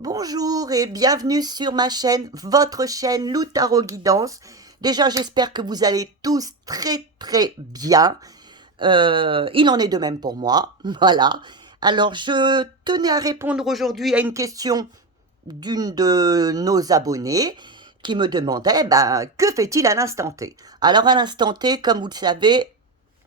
Bonjour et bienvenue sur ma chaîne, votre chaîne Lou Tarot Guidance. Déjà, j'espère que vous allez tous très bien. Il en est de même pour moi. Voilà. Alors, je tenais à répondre aujourd'hui à une question d'une de nos abonnés qui me demandait, que fait-il à l'instant T? Alors, à l'instant T, comme vous le savez,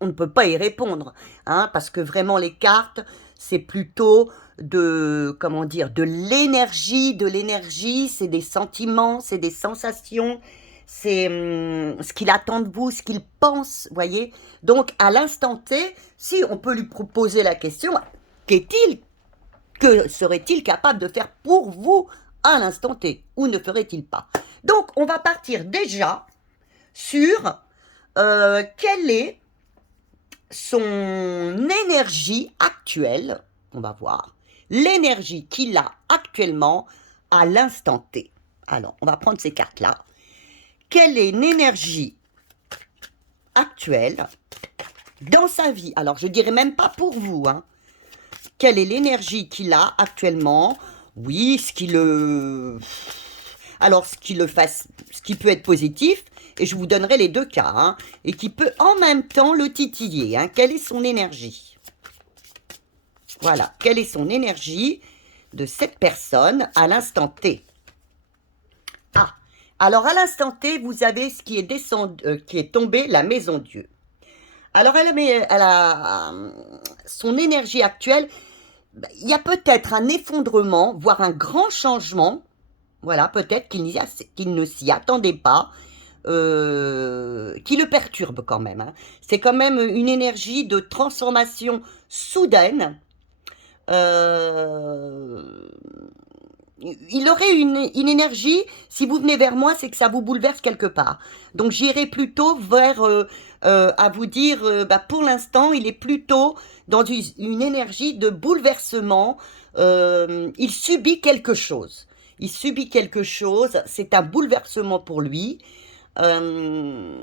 on ne peut pas y répondre, hein, parce que vraiment les cartes, c'est plutôt de, comment dire, de l'énergie, c'est des sentiments, c'est des sensations, c'est ce qu'il attend de vous, ce qu'il pense, voyez. Donc à l'instant T, si on peut lui proposer la question, qu'est-il, que serait-il capable de faire pour vous à l'instant T, ou ne ferait-il pas? Donc on va partir déjà sur quelle est son énergie actuelle, on va voir, l'énergie qu'il a actuellement à l'instant T. Alors, on va prendre ces cartes-là. Quelle est l'énergie actuelle dans sa vie? Alors, je dirais même pas pour vous, hein. Quelle est l'énergie qu'il a actuellement? Oui, ce qui le... Alors, ce qui peut être positif, et je vous donnerai les deux cas, hein, et qui peut en même temps le titiller. Hein. Quelle est son énergie? Voilà, quelle est son énergie de cette personne à l'instant T? Ah, alors à l'instant T, vous avez ce qui est descendu, qui est tombé, la maison Dieu. Alors son énergie actuelle, il y a peut-être un effondrement, voire un grand changement. Voilà, peut-être qu'il ne s'y attendait pas, qui le perturbe quand même. Hein. C'est quand même une énergie de transformation soudaine. Euh, il aurait une énergie, si vous venez vers moi, c'est que ça vous bouleverse quelque part. Donc j'irai plutôt vers, à vous dire, pour l'instant, il est plutôt dans une énergie de bouleversement. Il subit quelque chose. Il subit quelque chose, c'est un bouleversement pour lui. Euh,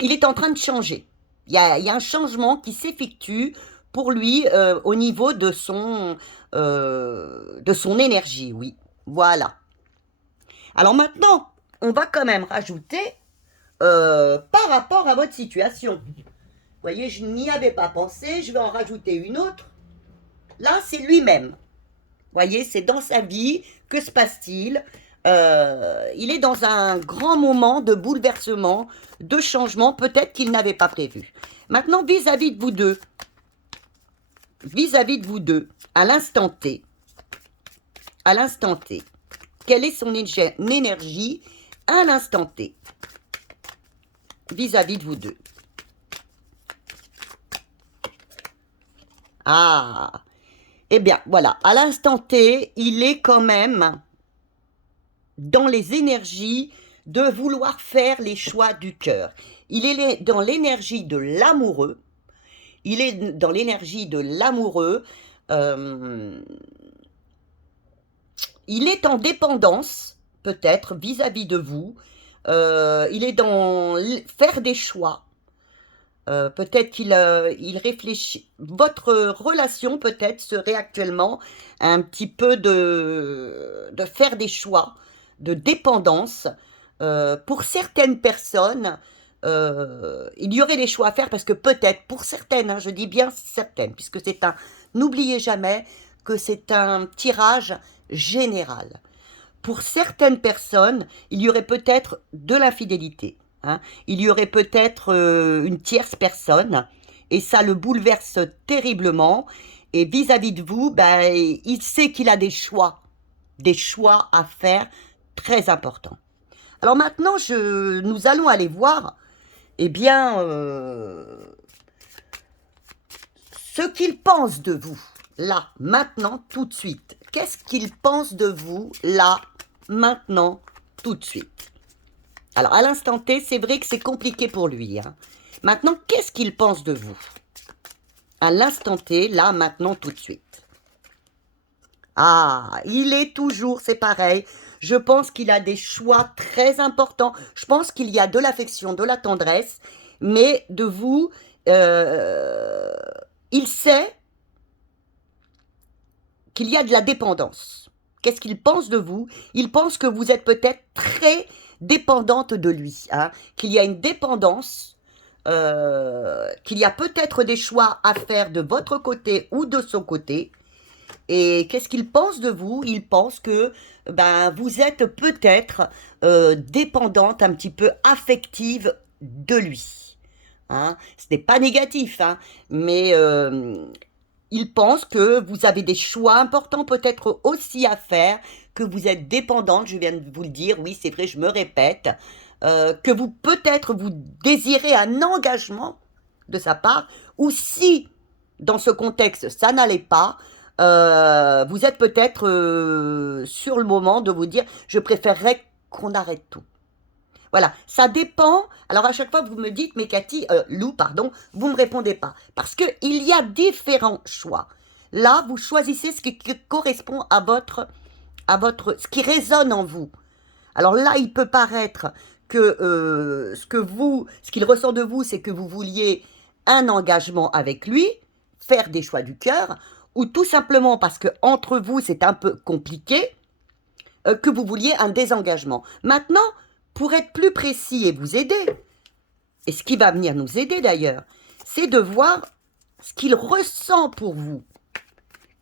il est en train de changer. Il y a un changement qui s'effectue pour lui au niveau de son énergie, oui. Voilà. Alors maintenant, on va quand même rajouter par rapport à votre situation. Vous voyez, je n'y avais pas pensé, je vais en rajouter une autre. Là, c'est lui-même. Vous voyez, c'est dans sa vie, que se passe-t-il? Il est dans un grand moment de bouleversement, de changement, peut-être qu'il n'avait pas prévu. Maintenant, vis-à-vis de vous deux, à l'instant T, quelle est son énergie à l'instant T, vis-à-vis de vous deux? Ah, eh bien, voilà, à l'instant T, il est quand même dans les énergies de vouloir faire les choix du cœur. Il est dans l'énergie de l'amoureux. Il est dans l'énergie de l'amoureux. Euh, il est en dépendance, peut-être, vis-à-vis de vous. Il est dans faire des choix. Peut-être qu'il réfléchit. Votre relation, peut-être, serait actuellement un petit peu de faire des choix, de dépendance. Pour certaines personnes, il y aurait des choix à faire parce que peut-être, pour certaines, hein, je dis bien certaines, puisque c'est un... N'oubliez jamais que c'est un tirage général. Pour certaines personnes, il y aurait peut-être de l'infidélité. Hein. Il y aurait peut-être une tierce personne, et ça le bouleverse terriblement. Et vis-à-vis de vous, il sait qu'il a des choix à faire très importants. Alors maintenant, nous allons aller voir, eh bien, ce qu'il pense de vous, là, maintenant, tout de suite. Qu'est-ce qu'il pense de vous, là, maintenant, tout de suite? Alors, à l'instant T, c'est vrai que c'est compliqué pour lui. Hein. Maintenant, qu'est-ce qu'il pense de vous? À l'instant T, là, maintenant, tout de suite. Ah, il est toujours, c'est pareil. Je pense qu'il a des choix très importants. Je pense qu'il y a de l'affection, de la tendresse, mais de vous, euh, il sait qu'il y a de la dépendance. Qu'est-ce qu'il pense de vous? Il pense que vous êtes peut-être très dépendante de lui, hein, qu'il y a une dépendance, qu'il y a peut-être des choix à faire de votre côté ou de son côté. Et qu'est-ce qu'il pense de vous? Il pense que ben, vous êtes peut-être dépendante, un petit peu affective de lui. Hein. Ce n'est pas négatif, hein, mais il pense que vous avez des choix importants peut-être aussi à faire, que vous êtes dépendante, je viens de vous le dire, oui c'est vrai, je me répète, que vous peut-être vous désirez un engagement de sa part, ou si dans ce contexte ça n'allait pas, vous êtes peut-être sur le moment de vous dire je préférerais qu'on arrête tout. Voilà, ça dépend. Alors à chaque fois vous me dites, mais Cathy, Lou, pardon, vous ne me répondez pas. Parce qu'il y a différents choix. Là, vous choisissez ce qui correspond à ce qui résonne en vous. Alors là, il peut paraître que ce qu'il ressent de vous, c'est que vous vouliez un engagement avec lui, faire des choix du cœur, ou tout simplement parce que entre vous c'est un peu compliqué, que vous vouliez un désengagement. Maintenant, pour être plus précis et vous aider, et ce qui va venir nous aider d'ailleurs, c'est de voir ce qu'il ressent pour vous.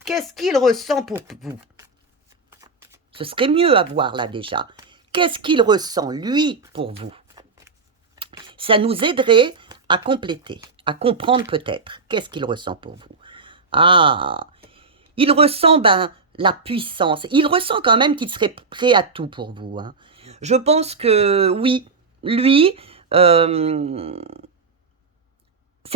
Qu'est-ce qu'il ressent pour vous? Ce serait mieux à voir là déjà. Qu'est-ce qu'il ressent, lui, pour vous? Ça nous aiderait à compléter, à comprendre peut-être. Qu'est-ce qu'il ressent pour vous? Ah, il ressent la puissance. Il ressent quand même qu'il serait prêt à tout pour vous. Hein. Je pense que oui, lui, c'est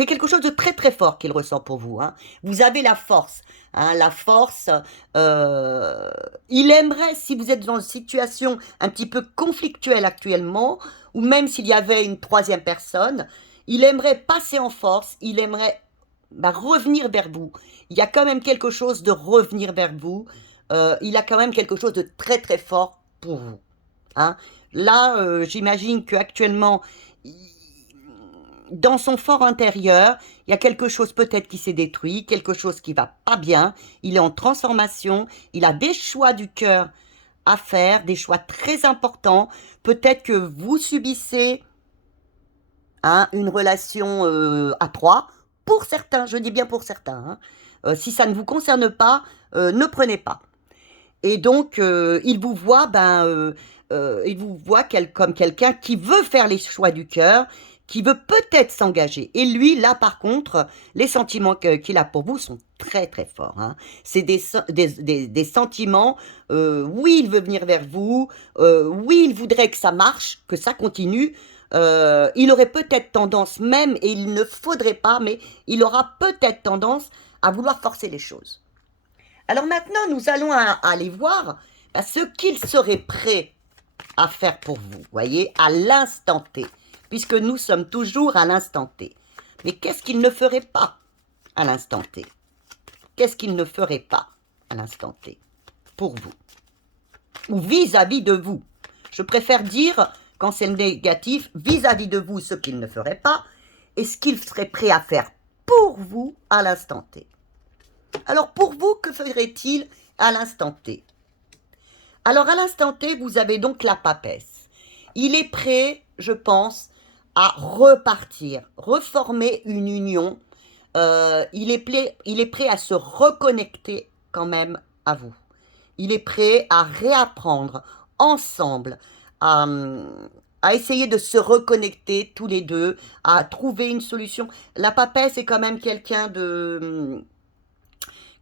quelque chose de très très fort qu'il ressent pour vous. Hein. Vous avez la force. Hein, la force, il aimerait, si vous êtes dans une situation un petit peu conflictuelle actuellement, ou même s'il y avait une troisième personne, il aimerait passer en force, il aimerait revenir vers vous. Il y a quand même quelque chose de revenir vers vous. Il a quand même quelque chose de très très fort pour vous. Hein. Là, j'imagine qu'actuellement, dans son fort intérieur, il y a quelque chose peut-être qui s'est détruit, quelque chose qui va pas bien, il est en transformation, il a des choix du cœur à faire, des choix très importants. Peut-être que vous subissez une relation à trois, pour certains, je dis bien pour certains. Hein. Si ça ne vous concerne pas, ne prenez pas. Et donc, il vous voit, comme quelqu'un qui veut faire les choix du cœur, qui veut peut-être s'engager. Et lui, là, par contre, les sentiments qu'il a pour vous sont très, très forts. Hein. C'est des sentiments, oui, il veut venir vers vous, oui, il voudrait que ça marche, que ça continue. Il aurait peut-être tendance même, et il ne faudrait pas, mais il aura peut-être tendance à vouloir forcer les choses. Alors maintenant, nous allons aller voir ce qu'il serait prêt à faire pour vous, voyez, à l'instant T, puisque nous sommes toujours à l'instant T. Mais qu'est-ce qu'il ne ferait pas à l'instant T? Qu'est-ce qu'il ne ferait pas à l'instant T pour vous? Ou vis-à-vis de vous? Je préfère dire, quand c'est le négatif, vis-à-vis de vous ce qu'il ne ferait pas, et ce qu'il serait prêt à faire pour vous à l'instant T. Alors pour vous, que ferait-il à l'instant T? Alors à l'instant T, vous avez donc la papesse. Il est prêt, je pense, à repartir, reformer une union. Il est prêt à se reconnecter quand même à vous. Il est prêt à réapprendre ensemble, à essayer de se reconnecter tous les deux, à trouver une solution. La papesse est quand même quelqu'un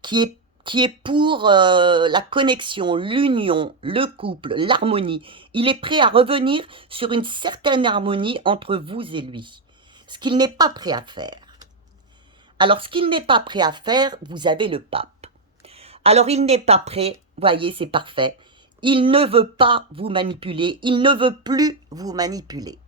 qui est pour la connexion, l'union, le couple, l'harmonie. Il est prêt à revenir sur une certaine harmonie entre vous et lui. Ce qu'il n'est pas prêt à faire. Alors, ce qu'il n'est pas prêt à faire, vous avez le pape. Alors, il n'est pas prêt, voyez, c'est parfait. Il ne veut pas vous manipuler, il ne veut plus vous manipuler.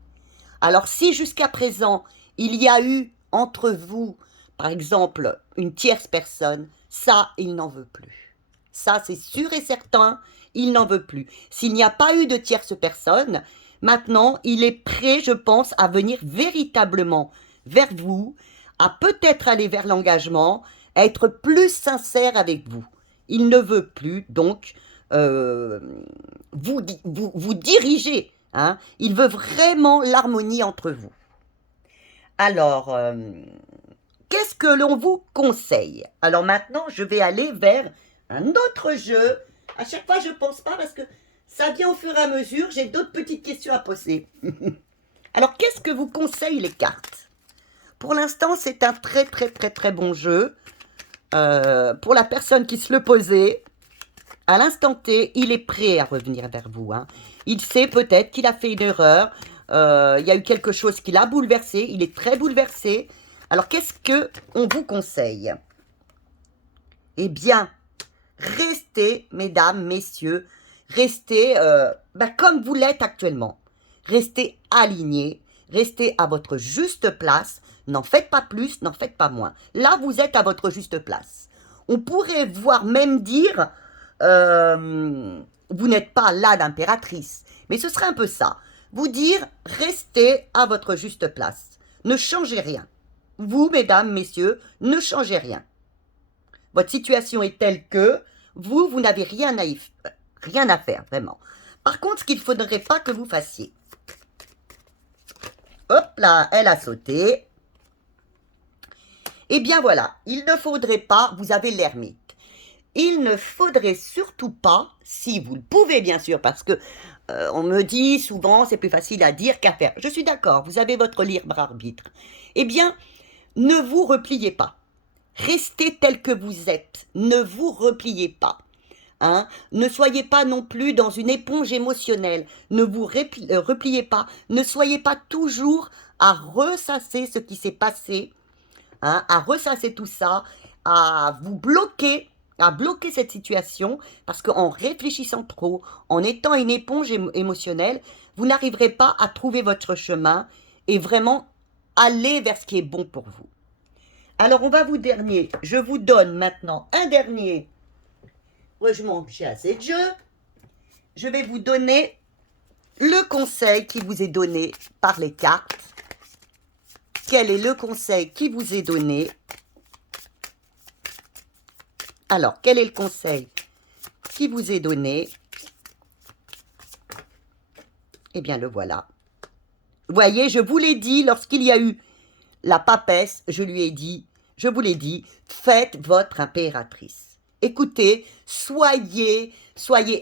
Alors, si jusqu'à présent, il y a eu entre vous, par exemple, une tierce personne, ça, il n'en veut plus. Ça, c'est sûr et certain, il n'en veut plus. S'il n'y a pas eu de tierce personne, maintenant, il est prêt, je pense, à venir véritablement vers vous, à peut-être aller vers l'engagement, à être plus sincère avec vous. Il ne veut plus, donc, euh, vous diriger. Hein. Il veut vraiment l'harmonie entre vous. Alors, qu'est-ce que l'on vous conseille? Alors maintenant, je vais aller vers un autre jeu. À chaque fois, je ne pense pas parce que ça vient au fur et à mesure. J'ai d'autres petites questions à poser. Alors, qu'est-ce que vous conseillent les cartes? Pour l'instant, c'est un très, très, très, très bon jeu. Pour la personne qui se le posait, à l'instant T, il est prêt à revenir vers vous. Hein. Il sait peut-être qu'il a fait une erreur. Il y a eu quelque chose qui l'a bouleversé. Il est très bouleversé. Alors, qu'est-ce qu'on vous conseille? Eh bien, restez, mesdames, messieurs, restez comme vous l'êtes actuellement. Restez alignés, restez à votre juste place. N'en faites pas plus, n'en faites pas moins. Là, vous êtes à votre juste place. On pourrait voire même dire, vous n'êtes pas là d'impératrice, mais ce serait un peu ça. Vous dire, restez à votre juste place. Ne changez rien. Vous, mesdames, messieurs, ne changez rien. Votre situation est telle que vous n'avez rien à faire, vraiment. Par contre, ce qu'il ne faudrait pas que vous fassiez. Hop là, elle a sauté. Eh bien voilà, il ne faudrait pas, vous avez l'ermite. Il ne faudrait surtout pas, si vous le pouvez bien sûr, parce que on me dit souvent c'est plus facile à dire qu'à faire. Je suis d'accord, vous avez votre libre arbitre. Eh bien, ne vous repliez pas. Restez tel que vous êtes. Ne vous repliez pas. Hein? Ne soyez pas non plus dans une éponge émotionnelle. Ne vous repliez pas. Ne soyez pas toujours à ressasser ce qui s'est passé, hein? À ressasser tout ça, à vous bloquer, à bloquer cette situation, parce qu'en réfléchissant trop, en étant une éponge émotionnelle, vous n'arriverez pas à trouver votre chemin et vraiment aller vers ce qui est bon pour vous. Alors, on va vous dernier. Je vous donne maintenant un dernier. Ouais, je manque, j'ai assez de jeux. Je vais vous donner le conseil qui vous est donné par les cartes. Quel est le conseil qui vous est donné? Alors, quel est le conseil qui vous est donné? Eh bien, le voilà. Vous voyez, je vous l'ai dit, lorsqu'il y a eu la papesse, je vous l'ai dit, faites votre impératrice. Écoutez, soyez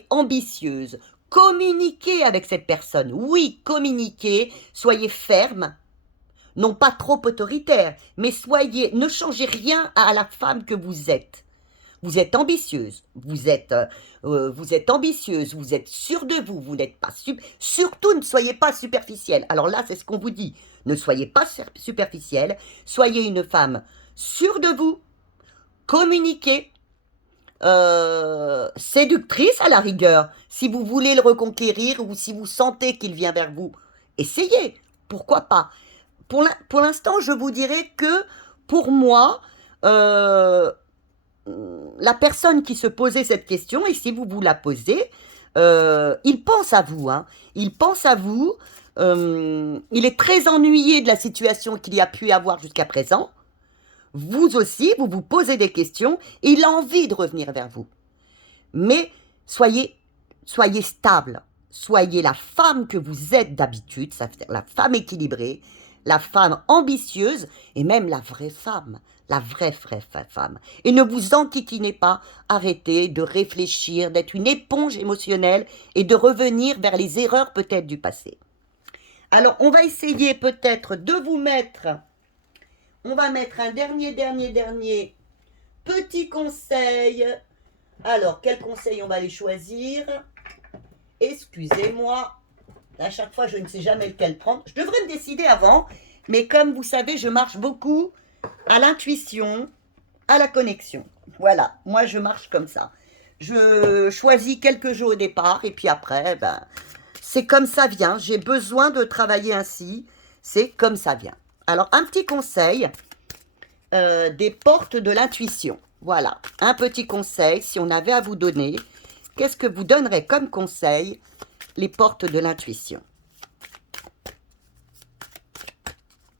ambitieuse, communiquez avec cette personne. Oui, communiquez, soyez ferme, non pas trop autoritaire, mais ne changez rien à la femme que vous êtes. Vous êtes ambitieuse, vous êtes ambitieuse, vous êtes sûre de vous, vous n'êtes pas surtout ne soyez pas superficielle. Alors là, c'est ce qu'on vous dit. Ne soyez pas superficielle, soyez une femme sûre de vous, communiquez, séductrice à la rigueur. Si vous voulez le reconquérir ou si vous sentez qu'il vient vers vous, essayez, pourquoi pas. Pour l'instant, je vous dirais que pour moi, la personne qui se posait cette question, et si vous vous la posez, il pense à vous. Hein. Il pense à vous. Il est très ennuyé de la situation qu'il y a pu avoir jusqu'à présent. Vous aussi, vous vous posez des questions. Et il a envie de revenir vers vous. Mais soyez stable. Soyez la femme que vous êtes d'habitude, ça veut dire la femme équilibrée, la femme ambitieuse et même la vraie femme. La vraie femme. Et ne vous enquiquinez pas, arrêtez de réfléchir, d'être une éponge émotionnelle et de revenir vers les erreurs peut-être du passé. Alors, on va essayer peut-être de vous mettre, on va mettre un dernier petit conseil. Alors, quel conseil on va les choisir? Excusez-moi, à chaque fois je ne sais jamais lequel prendre. Je devrais me décider avant, mais comme vous savez, je marche beaucoup à l'intuition, à la connexion. Voilà, moi je marche comme ça. Je choisis quelques jeux au départ et puis après, c'est comme ça vient. J'ai besoin de travailler ainsi, c'est comme ça vient. Alors, un petit conseil, des portes de l'intuition. Voilà, un petit conseil, si on avait à vous donner, qu'est-ce que vous donnerez comme conseil, les portes de l'intuition?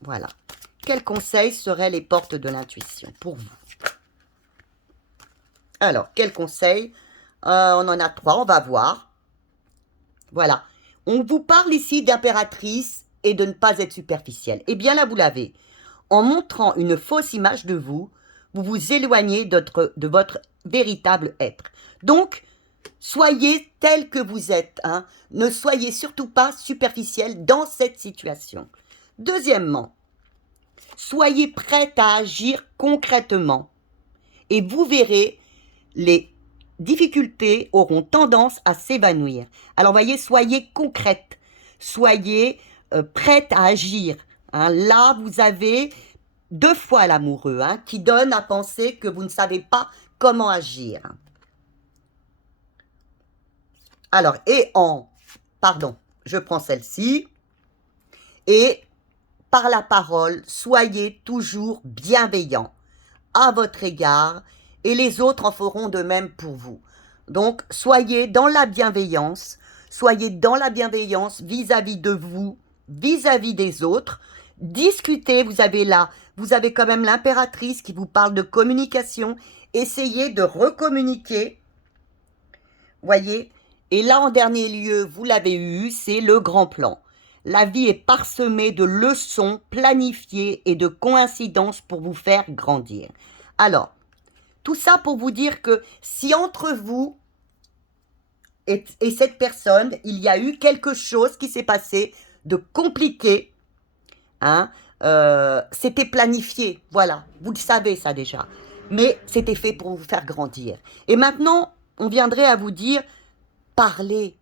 Voilà. Quels conseils seraient les portes de l'intuition pour vous? Alors, quel conseil On en a 3, on va voir. Voilà. On vous parle ici d'impératrice et de ne pas être superficielle. Eh bien là, vous l'avez. En montrant une fausse image de vous, vous vous éloignez de votre véritable être. Donc, soyez tel que vous êtes. Hein. Ne soyez surtout pas superficiel dans cette situation. Deuxièmement, soyez prête à agir concrètement. Et vous verrez, les difficultés auront tendance à s'évanouir. Alors, voyez, soyez concrète. Soyez prête à agir. Hein. Là, vous avez 2 fois l'amoureux hein, qui donne à penser que vous ne savez pas comment agir. Alors, pardon, je prends celle-ci. Et par la parole, soyez toujours bienveillant à votre égard et les autres en feront de même pour vous. Donc, soyez dans la bienveillance vis-à-vis de vous, vis-à-vis des autres. Discutez, vous avez quand même l'impératrice qui vous parle de communication. Essayez de recommuniquer, voyez. Et là, en dernier lieu, vous l'avez eu, c'est le grand plan. La vie est parsemée de leçons planifiées et de coïncidences pour vous faire grandir. Alors, tout ça pour vous dire que si entre vous et cette personne, il y a eu quelque chose qui s'est passé de compliqué, hein, c'était planifié, voilà, vous le savez ça déjà. Mais c'était fait pour vous faire grandir. Et maintenant, on viendrait à vous dire, parlez,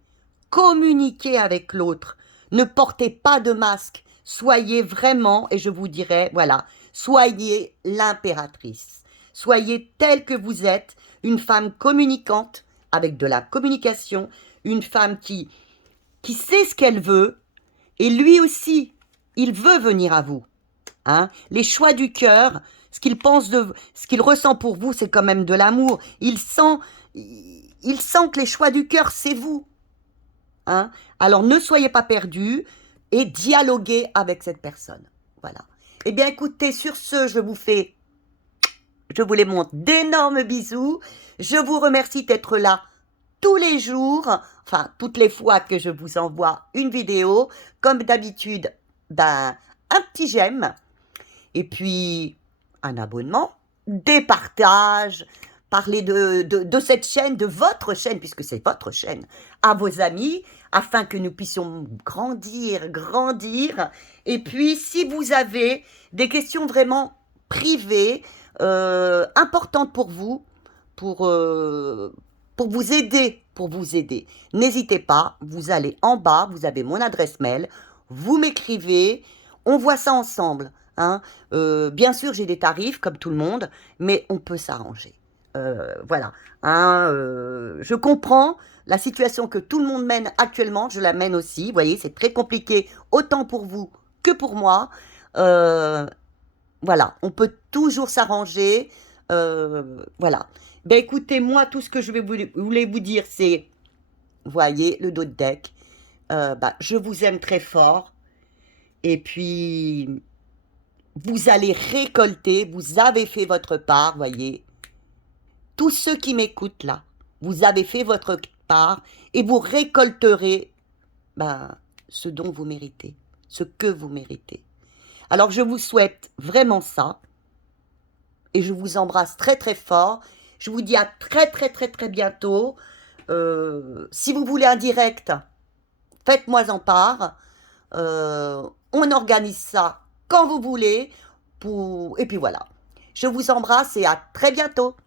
communiquez avec l'autre. Ne portez pas de masque. Soyez vraiment, et je vous dirais, voilà, soyez l'impératrice. Soyez telle que vous êtes, une femme communicante, avec de la communication, une femme qui sait ce qu'elle veut, et lui aussi, il veut venir à vous. Hein. Les choix du cœur, ce qu'il ressent pour vous, c'est quand même de l'amour. Il sent que les choix du cœur, c'est vous. Hein. Alors ne soyez pas perdus et dialoguez avec cette personne. Voilà. Eh bien écoutez, sur ce, je vous les montre d'énormes bisous. Je vous remercie d'être là tous les jours, enfin toutes les fois que je vous envoie une vidéo. Comme d'habitude, un petit j'aime et puis un abonnement, des partages. Parlez de cette chaîne, de votre chaîne, puisque c'est votre chaîne, à vos amis, afin que nous puissions grandir. Et puis, si vous avez des questions vraiment privées, importantes pour vous, pour vous aider, n'hésitez pas, vous allez en bas, vous avez mon adresse mail, vous m'écrivez, on voit ça ensemble. Hein. Bien sûr, j'ai des tarifs, comme tout le monde, mais on peut s'arranger. Voilà. Hein, je comprends la situation que tout le monde mène actuellement, je la mène aussi. Vous voyez, c'est très compliqué, autant pour vous que pour moi. Voilà, on peut toujours s'arranger. Voilà. Ben écoutez, moi, tout ce que je voulais vous dire, c'est, voyez, le dos de deck. Je vous aime très fort. Et puis, vous allez récolter, vous avez fait votre part, voyez. Tous ceux qui m'écoutent là, vous avez fait votre part et vous récolterez ce dont vous méritez, ce que vous méritez. Alors je vous souhaite vraiment ça et je vous embrasse très très fort. Je vous dis à très très très très bientôt. Si vous voulez un direct, faites-moi en part. On organise ça quand vous voulez. Et puis voilà. Je vous embrasse et à très bientôt.